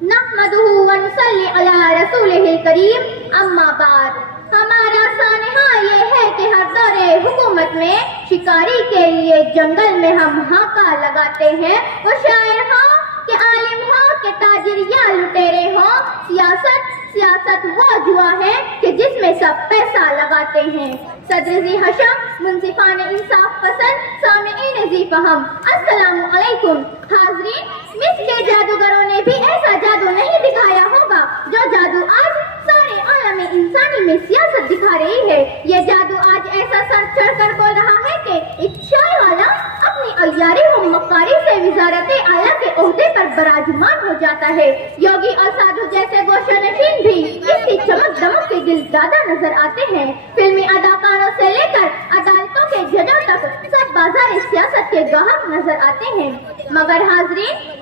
نحمدہ ونصلی علی رسولہ الکریم، اما بعد۔ ہمارا سانحہ یہ ہے کہ ہر دور حکومت میں شکاری کے لیے جنگل میں ہم ہاکا لگاتے ہیں، وہ شاعر ہوں کہ عالم ہوں کہ تاجر یا لٹیرے ہوں، سیاست وہ جوا ہے کہ جس میں سب پیسہ لگاتے ہیں۔ صدر ذی حشم، منصفان انصاف پسند، سامعین ذی فہم، السلام علیکم۔ حاضرین، مصر کے جادوگروں نے بھی ایسا جادو نہیں دکھایا ہوگا جو جادو آج سارے عالم انسانی میں سیاست دکھا رہی ہے۔ یہ جادو آج ایسا سر چڑھ کر بول رہا ہے کہ ایک شاہ والا اپنی عیاری و مکاری سے وزارت اعلیٰ کے عہدے پر براجمان ہو جاتا ہے۔ یوگی اور سادھو جیسے گوشہ نشین بھی اس کی چمک دمک کے دل دادا نظر آتے ہیں۔ فلمی اداکاروں سے لے کر عدالتوں کے ججوں تک سب بازار سیاست کے گاہک نظر آتے ہیں۔ مگر حاضرین،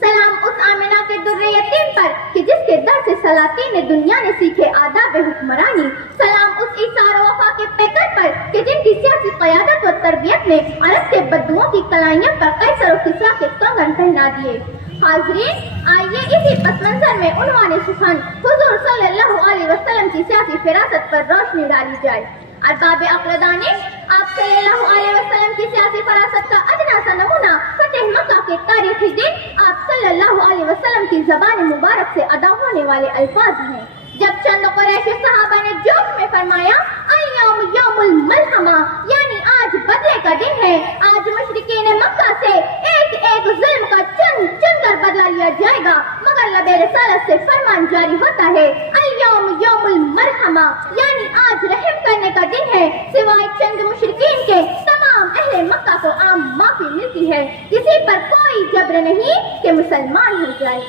سلام اس آمنہ کے در یتیم پر کہ جس کے در سے سلاطین دنیا نے سیکھے آداب حکمرانی۔ سلام اس ایثار و وفا کے پیکر پر کہ جن کی سیاسی قیادت و تربیت نے عرب کے بدوؤں کی کلائیوں پر قیصر و کسریٰ کے کنگن پہنا دیے۔ حاضرین، آئیے اسی پس منظر میں عنوان سخن حضور صلی اللہ علیہ وسلم کی سیاسی فراست پر روشنی ڈالی جائے۔ ارباب عقل دانش، آپ صلی اللہ علیہ وسلم کی سیاسی فراست کا ادنا سا نمونہ فتح مکہ کے تاریخی دن آپ صلی اللہ علیہ وسلم کی زبان مبارک سے ادا ہونے والے الفاظ ہیں، جب چند قریشی صحابہ نے جوش میں فرمایا الیوم یوم الملحمہ، یعنی آج بدلے کا دن ہے، آج مشرکین مکہ سے ایک ایک ظلم کا چن چن کر بدلہ لیا جائے گا، مگر لب رسالت سے فرمان جاری ہوتا ہے الیوم یوم المرحمہ، یعنی آج رحم کرنے کا دن ہے، سوائے چند مشرکین کے تمام اہل مکہ کو عام معافی ملتی ہے، کسی پر کوئی جبر نہیں کہ مسلمان ہو جائے۔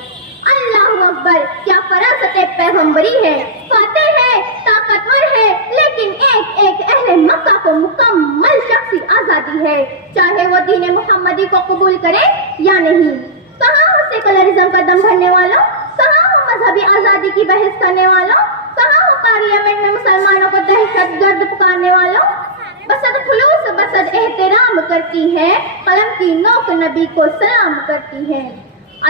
اللہ اکبر، کیا فراست پیغمبری ہے، فاتح ہے، طاقتور ہے، لیکن ایک ایک اہل مکہ کو مکمل شخصی آزادی ہے، چاہے وہ دین محمدی کو قبول کرے یا نہیں۔ کہاں ہو سیکولرزم کا دم بھرنے والوں، کہاں ہو مذہبی آزادی کی بحث کرنے والوں، کہاں ہو پارلیمنٹ میں مسلمانوں کو دہشت گرد پکارنے والوں۔ بسد خلوص بسد احترام کرتی ہے، قلم کی نوک نبی کو سلام کرتی ہے۔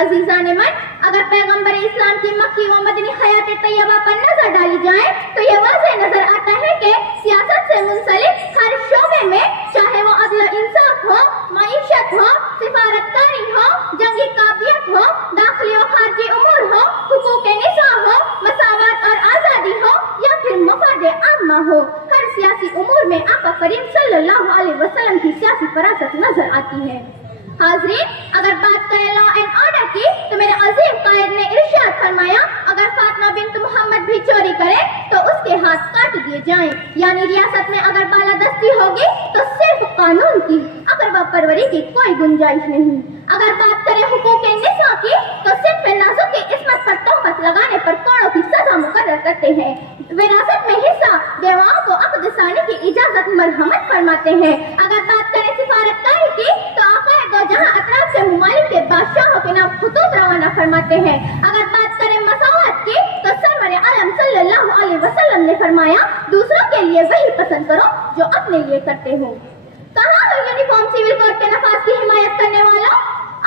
عزیزان من، اگر پیغمبر اسلام کی مکی و مدنی حیات طیبہ پر نظر ڈالی جائے تو یہ واضح نظر آتا ہے کہ سیاست سے منسلک ہر شعبے میں، چاہے وہ عدل و انصاف ہو، معیشت ہو، سفارتکاری ہو، جنگی قابلیت ہو، داخلی و خارجی امور ہو، حقوق نساء ہو، مساوات اور آزادی ہو یا پھر مفاد عامہ ہو، ہر سیاسی امور میں آقا کریم صلی اللہ علیہ وسلم کی سیاسی فراست نظر آتی ہے۔ حاضرین، اگر بات کریں لا اینڈ آرڈر کی تو میرے عظیم قائد نے ارشاد فرمایا اگر فاطمہ بنت محمد بھی چوری کرے تو اس کے ہاتھ کاٹ دیے جائیں، یعنی ریاست میں اگر بالادستی ہوگی تو صرف قانون کی، اقربا پروری کی کوئی گنجائش نہیں۔ اگر بات کریں حقوق نساء کی تو صرف نازوں کی عصمت پر تہمت لگانے پر کوڑوں کی سزا مقرر کرتے ہیں، وراثت میں حصہ بیواؤں کو عقد ثانی کی اجازت مرحمت فرماتے ہیں۔ اگر بات کریں سفارتکاری کی تو آقا دو جہاں اطراف کے ممالک کے بادشاہوں کے نام خطوط روانہ فرماتے ہیں۔ اگر بات کریں مساوات کی تو سرور عالم صلی اللہ علیہ وسلم نے فرمایا دوسروں کے لیے وہی پسند کرو جو اپنے لیے کرتے ہو۔ کہاں ہو یونیفارم سول کوڈ کے نفاذ کی حمایت کرنے والوں،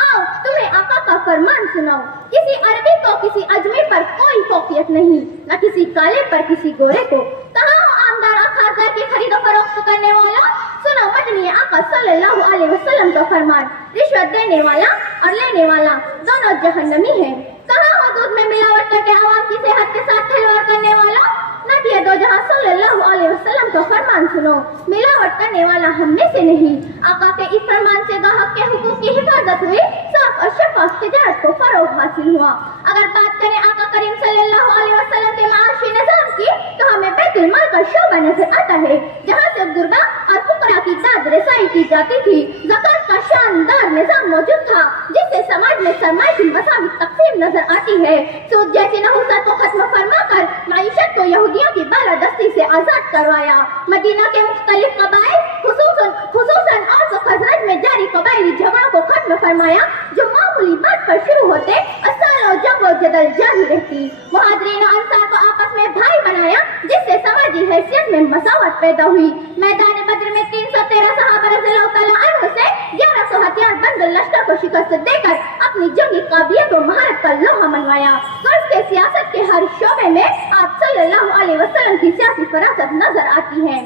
آؤ تمہیں آقا کا فرمان سناؤ، کسی عربی کو کسی اجمی پر کوئی فوقیت نہیں، نہ کسی کالے پر کسی گورے کو۔ کہاں ہو آمدار اور خاصدار کی خرید و فروخت کرنے والوں، سنو مدنی آقا صلی اللہ علیہ وسلم کا فرمان، رشوت دینے والا اور لینے والا دونوں جہنمی ہیں۔ کہاں ہو دودھ میں ملاوٹ کر کے عوام کی صحت کے ساتھ کھلواڑ کرنے والوں، نبی دو جہاں صلی اللہ علیہ وسلم کا فرمان سنو، ملاوٹ کرنے والا ہم میں سے نہیں۔ آقا کے اس فرمان سے گاہک کے حقوق کی حفاظت ہوئی، صاف اور شفاف تجارت کو فروغ حاصل ہوا۔ اگر بات کریں آقا کریم صلی اللہ علیہ وسلم کے معاشی نظام کی تو ہمیں بیت المال کا شعبہ نظر آتا ہے، جہاں سے غربا اور فقراء کی داد رسائی کی جاتی تھی۔ زکات کا شاندار نظام موجود تھا جس سے سماج میں سرمایہ کی مساوی تقسیم نظر آتی ہے۔ سود جیسی نحوست کو ختم فرما کر معیشت کو یہودیوں کی بالادستی سے آزاد کروایا۔ مدینہ کے مختلف قبائل خصوصاً اوس و خزرج میں جاری قبائلی جھگڑوں کو ختم فرمایا جو معمولی بات پر شروع ہوتے اور سالوں جنگ و جدل جاری رہتی۔ مہاجرین و انصار کو آپس میں بھائی بنایا جس سے سماجی حیثیت میں مساوات پیدا ہوئی۔ میدان بدر میں 313 صحابہ رضی اللہ تعالیٰ عنہ سے 1100 ہتھیار بند لشکر کو شکست دے کر اپنی جنگی قابلیت و مہارت کا لوہا منوایا، تو اس کے سیاست کے ہر شعبے میں آپ صلی اللہ علیہ وسلم کی سیاسی فراست نظر آتی ہے۔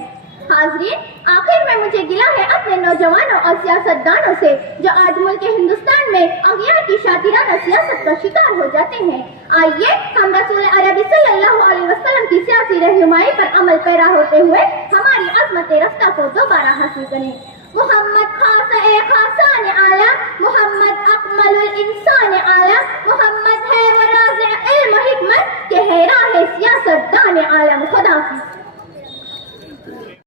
حاضرین، آخر میں مجھے گلہ ہے اپنے نوجوانوں اور سیاستدانوں سے جو آج ملک ہندوستان میں اغیار کی شاطرانہ سیاست کا شکار ہو جاتے ہیں۔ آئیے ہم رسول عربی صلی اللہ علیہ وسلم کی سیاسی رہنمائی پر عمل پیرا ہوتے ہوئے ہماری عظمت رفتہ کو دوبارہ حاصل کریں۔ محمد خاص اے خاصان عالم